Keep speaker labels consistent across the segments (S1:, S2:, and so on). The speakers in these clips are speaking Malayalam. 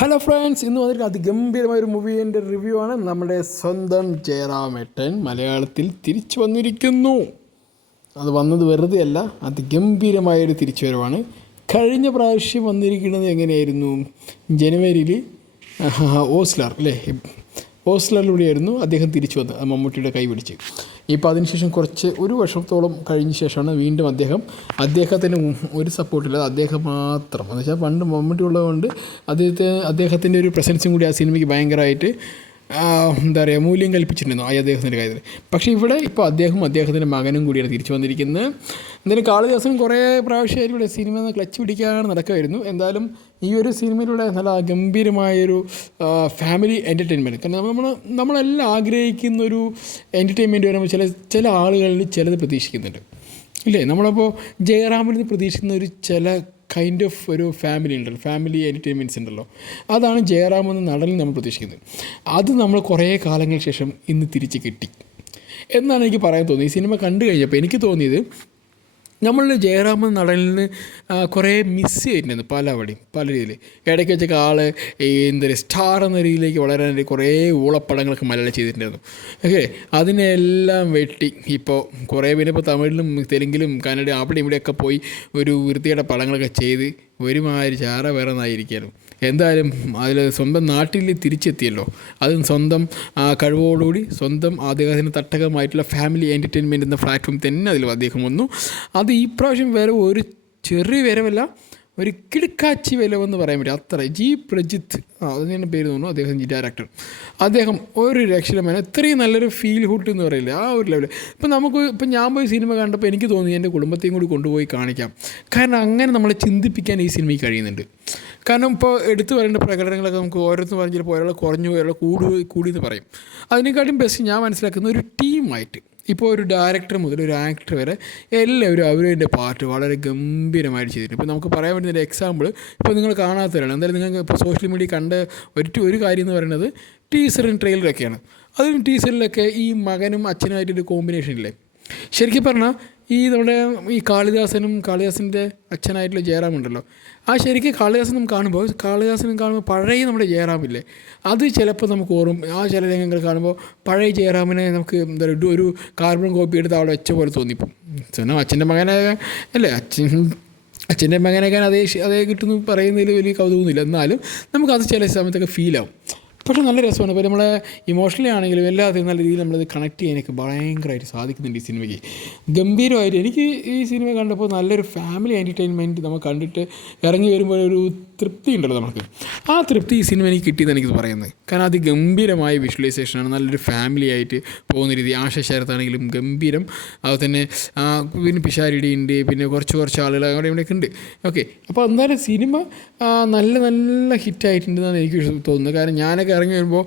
S1: ഹലോ ഫ്രണ്ട്സ് ഇന്ന് വന്നിട്ട് അതിഗംഭീരമായ ഒരു മൂവീന്റെ റിവ്യൂ ആണ് നമ്മുടെ സ്വന്തം ജയറാമേട്ടൻ മലയാളത്തിൽ തിരിച്ചു വന്നിരിക്കുന്നു. അത് വന്നത് വെറുതെ അല്ല അതിഗംഭീരമായൊരു തിരിച്ചുവരവാണ്. കഴിഞ്ഞ പ്രാവശ്യം വന്നിരിക്കുന്നത് എങ്ങനെയായിരുന്നു? ജനുവരിയിൽ ഓസ്ലാർ അല്ലേ? ഓസ്ലറിലൂടെയായിരുന്നു അദ്ദേഹം തിരിച്ചു വന്നത്. മമ്മൂട്ടിയുടെ കൈ പിടിച്ച്. ഇപ്പോൾ അതിനുശേഷം കുറച്ച് ഒരു വർഷത്തോളം കഴിഞ്ഞ ശേഷമാണ് വീണ്ടും അദ്ദേഹം അദ്ദേഹത്തിന് ഒരു സപ്പോർട്ടില്ല അദ്ദേഹം മാത്രം. എന്ന് വെച്ചാൽ പണ്ട് മമ്മൂട്ടി ഉള്ളതുകൊണ്ട് അദ്ദേഹത്തെ അദ്ദേഹത്തിന്റെ ഒരു പ്രസൻസും കൂടി ആ സിനിമയ്ക്ക് ഭയങ്കരമായിട്ട് എന്താ പറയുക മൂല്യം കൽപ്പിച്ചിട്ടുണ്ടായിരുന്നു ആ അദ്ദേഹത്തിന്റെ കാര്യത്തിൽ പക്ഷേ ഇവിടെ ഇപ്പോൾ അദ്ദേഹം അദ്ദേഹത്തിന്റെ മകനും കൂടിയാണ് തിരിച്ചു വന്നിരിക്കുന്നത്. എന്തായാലും കാളിദാസൻ കുറേ പ്രാവശ്യമായിട്ട് ഇവിടെ സിനിമ ക്ലച്ച് പിടിക്കാനാണ് നടക്കുമായിരുന്നു എന്തായാലും ഈ ഒരു സിനിമയിലൂടെ നല്ല ഗംഭീരമായൊരു ഫാമിലി എന്റർടൈൻമെന്റ് കാരണം നമ്മൾ നമ്മളെല്ലാം ആഗ്രഹിക്കുന്ന ഒരു എന്റർടൈൻമെന്റ് വരുമ്പോൾ ചില ചില ആളുകളിൽ ചിലത് പ്രതീക്ഷിക്കുന്നുണ്ട്. ഇല്ലേ? നമ്മളപ്പോൾ ജയറാമിൽ നിന്ന് പ്രതീക്ഷിക്കുന്ന ഒരു ചില കൈൻഡ് ഓഫ് ഒരു ഫാമിലി ഉണ്ടല്ലോ. ഫാമിലി എന്റർടൈൻമെന്റ്സ് ഉണ്ടല്ലോ. അതാണ് ജയറാം എന്ന നടനിൽ നമ്മൾ പ്രതീക്ഷിക്കുന്നത്. അത് നമ്മൾ കുറേ കാലങ്ങൾക്ക് ശേഷം ഇന്ന് തിരിച്ച് കിട്ടി. എന്നാണ് എനിക്ക് പറയാൻ തോന്നിയത്. ഈ സിനിമ കണ്ടു കഴിഞ്ഞപ്പോൾ എനിക്ക് തോന്നിയത് നമ്മളുടെ ജയറാമൻ നടനിൽ കുറേ മിസ് ചെയ്തിട്ടുണ്ട് പലവടിയും പല രീതിയിൽ. ഇടയ്ക്ക് വെച്ചൊക്കെ ആൾ എന്തൊരു സ്റ്റാർ എന്ന രീതിയിലേക്ക് വളരാൻ കുറേ ഊളപ്പടങ്ങളൊക്കെ മലയാളം ചെയ്തിട്ടുണ്ടായിരുന്നു. ഓക്കെ അതിനെല്ലാം വെട്ടി. ഇപ്പോൾ കുറേ പേര് ഇപ്പോൾ തമിഴിലും തെലുങ്കിലും കന്നഡ അവിടെ ഇവിടെയൊക്കെ പോയി ഒരു വൃത്തിയുടെ പടങ്ങളൊക്കെ ചെയ്ത് ഒരുമാതിരി ചാറ വേറെ നായിരിക്കാനും എന്തായാലും അതിൽ സ്വന്തം നാട്ടിൽ തിരിച്ചെത്തിയല്ലോ. അതും സ്വന്തം കഴിവോടുകൂടി സ്വന്തം അദ്ദേഹത്തിന് തട്ടകമായിട്ടുള്ള ഫാമിലി എന്റർടൈൻമെന്റ് എന്ന പ്ലാറ്റ്ഫോം തന്നെ അതിൽ അദ്ദേഹം വന്നു. അത് ഈ പ്രാവശ്യം വേറെ ഒരു ചെറിയ വരവല്ല ഒരു കിടുക്കാച്ചി വിലവെന്ന് പറയാൻ പറ്റും. അത്ര. ജി പ്രജിത്ത് ആ അത് തന്നെ പേര് തോന്നുന്നു. അദ്ദേഹം ഡയറക്ടർ അദ്ദേഹം ഒരു രക്ഷണമാണ് ഇത്രയും നല്ലൊരു ഫീൽ ഹുട്ട് എന്ന് പറയില്ല? ആ ഒരു ലെവൽ ഇപ്പം നമുക്ക് ഇപ്പം ഞാൻ പോയി സിനിമ കണ്ടപ്പോൾ എനിക്ക് തോന്നി എന്റെ കുടുംബത്തെയും കൂടി കൊണ്ടുപോയി കാണിക്കാം. കാരണം അങ്ങനെ നമ്മളെ ചിന്തിപ്പിക്കാൻ ഈ സിനിമയ്ക്ക് കഴിയുന്നുണ്ട്. കാരണം ഇപ്പോൾ എടുത്തു പറയേണ്ട പ്രകടനങ്ങളൊക്കെ നമുക്ക് ഓരോരുത്തർ പറഞ്ഞ് ചിലപ്പോൾ ഒരാൾ കുറഞ്ഞു ഒരാൾ കൂടു കൂടി എന്ന് പറയും. അതിനെക്കാട്ടും ബെസ്റ്റ് ഞാൻ മനസ്സിലാക്കുന്ന ഒരു ടീമായിട്ട് ഇപ്പോൾ ഒരു ഡയറക്ടർ മുതൽ ഒരു ആക്ടർ വരെ എല്ലാവരും അവരുടെ പാർട്ട് വളരെ ഗംഭീരമായിട്ട് ചെയ്തിട്ടുണ്ട്. ഇപ്പോൾ നമുക്ക് പറയാൻ പറ്റുന്ന ഒരു എക്സാമ്പിൾ ഇപ്പോൾ നിങ്ങൾ കാണാത്തവരാണ്. എന്തായാലും നിങ്ങൾക്ക് ഇപ്പോൾ സോഷ്യൽ മീഡിയ കണ്ട ഒരു ഒരു കാര്യം എന്ന് പറയുന്നത് ടീസറും ട്രെയിലറൊക്കെയാണ് അതിലും ടീസറിലൊക്കെ ഈ മകനും അച്ഛനുമായിട്ടൊരു കോമ്പിനേഷൻ ഇല്ലേ? ശരിക്കും പറഞ്ഞാൽ ഈ നമ്മുടെ ഈ കാളിദാസനും കാളിദാസന്റെ അച്ഛനായിട്ടുള്ള ജയറാം ഉണ്ടല്ലോ ആ ശരിക്കും കാളിദാസനും കാണുമ്പോൾ കാളിദാസനും കാണുമ്പോൾ പഴയ നമ്മുടെ ജയറാമില്ലേ? അത് ചിലപ്പോൾ നമുക്ക് ഓർമ്മ ആ ചില രംഗങ്ങൾ കാണുമ്പോൾ പഴയ ജയറാമിനെ നമുക്ക് എന്താ പറയുക ഒരു കാർബൺ കോപ്പി എടുത്ത് അവിടെ വെച്ച പോലെ തോന്നിപ്പോൾ സ്വന്തം അച്ഛന്റെ മകനെ അല്ലേ അച്ഛൻ അച്ഛന്റെ മകനേക്കാൻ അതേ അതേ കിട്ടുന്നു പറയുന്നതിൽ വലിയ കൗതുകമൊന്നുമില്ല. എന്നാലും നമുക്കത് ചില സമയത്തൊക്കെ ഫീലാവും പക്ഷേ നല്ല രസമാണ്. ഇപ്പോൾ നമ്മളെ ഇമോഷണലി ആണെങ്കിലും എല്ലാത്തിനും നല്ല രീതിയിൽ നമ്മളത് കണക്ട് ചെയ്യാനൊക്കെ ഭയങ്കരമായിട്ട് സാധിക്കുന്നുണ്ട് ഈ സിനിമയ്ക്ക്. ഗംഭീരമായിട്ട് എനിക്ക് ഈ സിനിമ കണ്ടപ്പോൾ നല്ലൊരു ഫാമിലി എന്റർടൈൻമെന്റ് നമ്മൾ കണ്ടിട്ട് ഇറങ്ങി വരുമ്പോൾ ഒരു തൃപ്തി ഉണ്ടല്ലോ നമുക്ക്. ആ തൃപ്തി ഈ സിനിമ എനിക്ക് കിട്ടിയെന്ന് എനിക്ക് പറയുന്നത്. കാരണം അത് ഗംഭീരമായ വിഷ്വലൈസേഷനാണ് നല്ലൊരു ഫാമിലി ആയിട്ട് പോകുന്ന രീതി. ആശ ശരത്താണെങ്കിലും ഗംഭീരം. അതുപോലെ തന്നെ പിന്നെ പിഷാരിടി ഉണ്ട്. പിന്നെ കുറച്ച് കുറച്ച് ആളുകൾ അവിടെ ഇവിടെയൊക്കെ ഉണ്ട്. ഓക്കെ അപ്പോൾ എന്തായാലും സിനിമ നല്ല നല്ല ഹിറ്റായിട്ടുണ്ടെന്നാണ് എനിക്ക് തോന്നുന്നത്. കാരണം ഞാനൊക്കെ ഇറങ്ങി വരുമ്പോൾ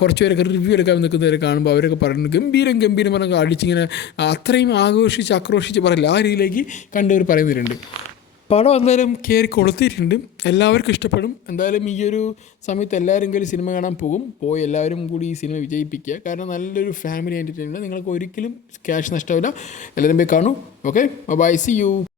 S1: കുറച്ച് പേരൊക്കെ റിവ്യൂ എടുക്കാൻ നിൽക്കുന്നവരെ കാണുമ്പോൾ അവരൊക്കെ പറയുന്നത് ഗംഭീരം ഗംഭീരം പറഞ്ഞാൽ അടിച്ചിങ്ങനെ അത്രയും ആഘോഷിച്ച് ആക്രോഷിച്ച് പറയില്ല ആ രീതിയിലേക്ക് കണ്ടവർ പറയുന്നവരുണ്ട്. പടം എന്തായാലും കയറി കൊളുത്തിയിട്ടുണ്ട് എല്ലാവർക്കും ഇഷ്ടപ്പെടും. എന്തായാലും ഈ ഒരു സമയത്ത് എല്ലാവരും കയറി സിനിമ കാണാൻ പോകും. പോയി എല്ലാവരും കൂടി ഈ സിനിമ വിജയിപ്പിക്കുക. കാരണം നല്ലൊരു ഫാമിലി എന്റർടൈൻമെന്റ് നിങ്ങൾക്ക് ഒരിക്കലും ക്യാഷ് നഷ്ടമില്ല. എല്ലാവരും പോയി കാണൂ. Okay bye C U